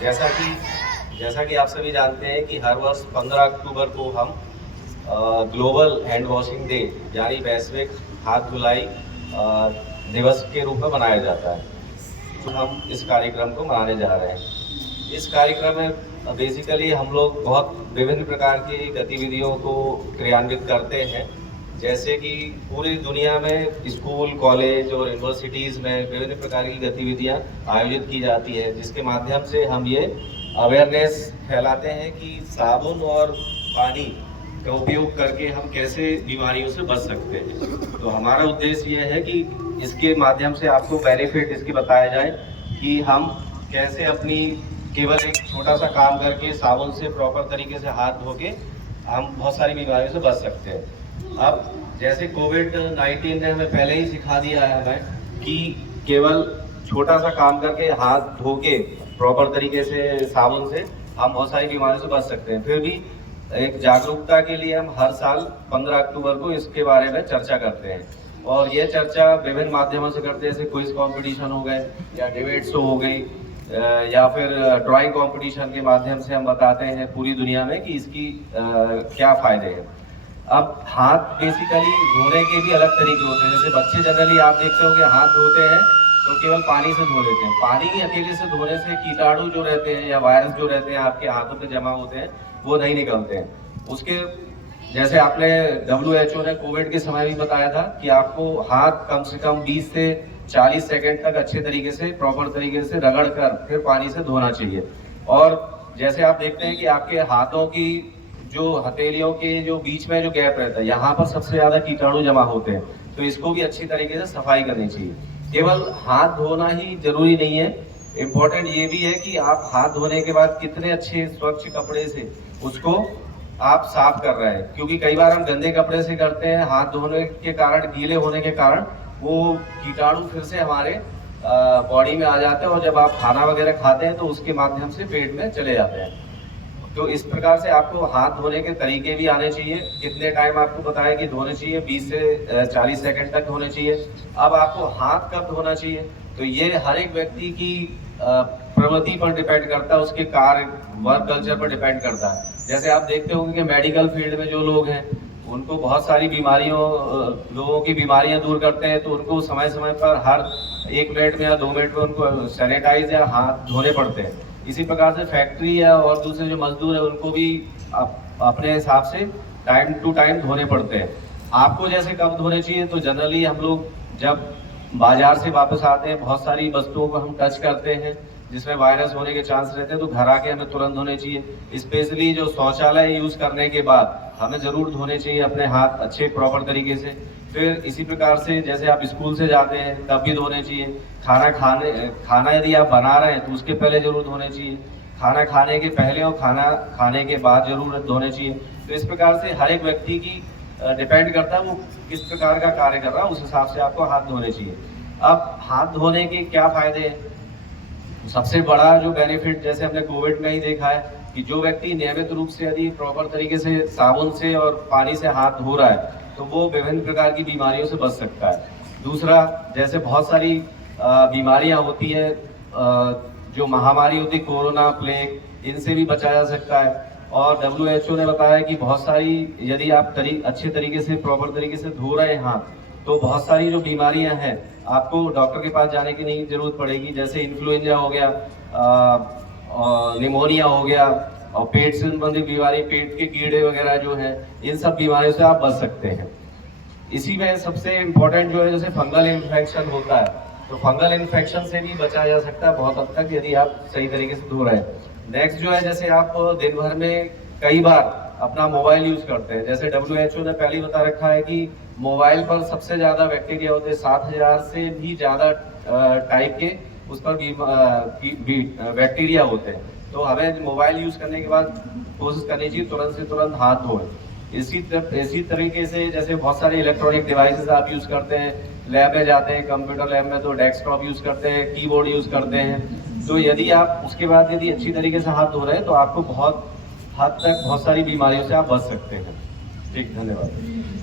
जैसा कि आप सभी जानते हैं कि हर वर्ष 15 अक्टूबर को हम ग्लोबल हैंड वॉशिंग डे यानी वैश्विक हाथ धुलाई दिवस के रूप में मनाया जाता है। तो हम इस कार्यक्रम को मनाने जा रहे हैं। इस कार्यक्रम में बेसिकली हम लोग बहुत विभिन्न प्रकार की गतिविधियों को क्रियान्वित करते हैं, जैसे कि पूरी दुनिया में स्कूल, कॉलेज और यूनिवर्सिटीज़ में विभिन्न प्रकार की गतिविधियां आयोजित की जाती है, जिसके माध्यम से हम ये अवेयरनेस फैलाते हैं कि साबुन और पानी का उपयोग करके हम कैसे बीमारियों से बच सकते हैं। तो हमारा उद्देश्य यह है कि इसके माध्यम से आपको बेनिफिट इसके बताया जाए कि हम कैसे अपनी केवल एक छोटा सा काम करके साबुन से प्रॉपर तरीके से हाथ धो के हम बहुत सारी बीमारियों से बच सकते हैं। अब जैसे कोविड-19 ने हमें पहले ही सिखा दिया है हमें कि केवल छोटा सा काम करके हाथ धो के प्रॉपर तरीके से साबुन से हम बहुत सारी बीमारियों से बच सकते हैं। फिर भी एक जागरूकता के लिए हम हर साल 15 अक्टूबर को इसके बारे में चर्चा करते हैं, और ये चर्चा विभिन्न माध्यमों से करते हैं, जैसे क्विज कंपटीशन हो गए या डिबेट शो हो गई या फिर ड्राइंग कंपटीशन के माध्यम से हम बताते हैं पूरी दुनिया में कि इसकी क्या फ़ायदे हैं। अब हाथ बेसिकली धोने के भी अलग तरीके होते हैं। जैसे बच्चे जनरली आप देखते हो कि हाथ धोते हैं तो केवल पानी से धो लेते हैं। पानी ही अकेले से धोने से कीटाणु जो रहते हैं या वायरस जो रहते हैं आपके हाथों पे जमा होते हैं वो नहीं निकलते हैं। उसके जैसे आपने WHO ने कोविड के समय भी बताया था कि आपको हाथ कम से कम 20 से 40 सेकंड तक अच्छे तरीके से प्रॉपर तरीके से रगड़ कर फिर पानी से धोना चाहिए। और जैसे आप देखते हैं कि आपके हाथों की जो हथेलियों के जो बीच में जो गैप रहता है, यहाँ पर सबसे ज़्यादा कीटाणु जमा होते हैं, तो इसको भी अच्छी तरीके से सफाई करनी चाहिए। केवल हाथ धोना ही जरूरी नहीं है, इम्पोर्टेंट ये भी है कि आप हाथ धोने के बाद कितने अच्छे स्वच्छ कपड़े से उसको आप साफ कर रहे हैं, क्योंकि कई बार हम गंदे कपड़े से करते हैं, हाथ धोने के कारण, गीले होने के कारण वो कीटाणु फिर से हमारे बॉडी में आ जाते हैं और जब आप खाना वगैरह खाते हैं तो उसके माध्यम से पेट में चले जाते हैं। तो इस प्रकार से आपको हाथ धोने के तरीके भी आने चाहिए। कितने टाइम आपको बताया कि धोने चाहिए, 20 से 40 सेकंड तक धोने चाहिए। अब आपको हाथ कब धोना चाहिए, तो ये हर एक व्यक्ति की प्रवृत्ति पर डिपेंड करता है, उसके कार्य वर्क कल्चर पर डिपेंड करता है। जैसे आप देखते होंगे कि मेडिकल फील्ड में जो लोग हैं उनको बहुत सारी लोगों की बीमारियां दूर करते हैं, तो उनको समय समय पर हर 1 मिनट में या 2 मिनट में उनको सैनिटाइज या हाथ धोने पड़ते हैं। इसी प्रकार से फैक्ट्री या और दूसरे जो मजदूर है उनको भी अपने हिसाब से टाइम टू टाइम धोने पड़ते हैं। आपको जैसे कब धोने चाहिए, तो जनरली हम लोग जब बाजार से वापस आते हैं, बहुत सारी वस्तुओं को हम टच करते हैं जिसमें वायरस होने के चांस रहते हैं, तो घर आके हमें तुरंत धोने चाहिए। स्पेशली जो शौचालय यूज करने के बाद हमें जरूर धोने चाहिए अपने हाथ अच्छे प्रॉपर तरीके से। फिर इसी प्रकार से जैसे आप स्कूल से जाते हैं तब भी धोने चाहिए। खाना यदि आप बना रहे हैं तो उसके पहले जरूर धोने चाहिए। खाना खाने के पहले और खाना खाने के बाद जरूर धोने चाहिए। तो इस प्रकार से हर एक व्यक्ति की डिपेंड करता है वो किस प्रकार का कार्य कर रहा है, उस हिसाब से आपको हाथ धोने चाहिए। अब हाथ धोने के क्या फायदे हैं? सबसे बड़ा जो बेनिफिट जैसे हमने कोविड में ही देखा है कि जो व्यक्ति नियमित रूप से यदि प्रॉपर तरीके से साबुन से और पानी से हाथ धो रहा है तो वो विभिन्न प्रकार की बीमारियों से बच सकता है। दूसरा, जैसे बहुत सारी बीमारियां होती है, जो महामारी होती है, कोरोना, प्लेग, इनसे भी बचा जा सकता है। और WHO ने बताया कि बहुत सारी यदि आप अच्छे तरीके से प्रॉपर तरीके से धो रहे हैं हाथ, तो बहुत सारी जो बीमारियां हैं आपको डॉक्टर के पास जाने की नहीं जरूरत पड़ेगी। जैसे इन्फ्लुएंजा हो गया, निमोनिया हो गया, और पेट से संबंधित बीमारी, पेट के कीड़े वगैरह जो हैं, इन सब बीमारियों से आप बच सकते हैं। इसी में सबसे इम्पोर्टेंट जो है, जैसे फंगल इन्फेक्शन होता है, तो फंगल इन्फेक्शन से भी बचा जा सकता है बहुत हद तक यदि आप सही तरीके से धो रहे हैं। नेक्स्ट जो है, जैसे आप दिन भर में कई बार अपना मोबाइल यूज करते हैं। जैसे WHO ने पहले बता रखा है कि मोबाइल पर सबसे ज्यादा बैक्टीरिया होते हैं, 7000 से भी ज्यादा टाइप के उस पर बैक्टीरिया होते हैं। तो हमें मोबाइल यूज करने के बाद कोशिश करनी चाहिए तुरंत से तुरंत हाथ धोएं। इसी तरीके से जैसे बहुत सारे इलेक्ट्रॉनिक डिवाइसेस आप यूज करते हैं, लैब में जाते हैं, कंप्यूटर लैब में तो डेस्कटॉप यूज करते हैं, कीबोर्ड यूज करते हैं, तो यदि आप उसके बाद यदि अच्छी तरीके से हाथ धो रहे हैं तो आपको बहुत हद तक बहुत सारी बीमारियों से आप बच सकते हैं। ठीक, धन्यवाद।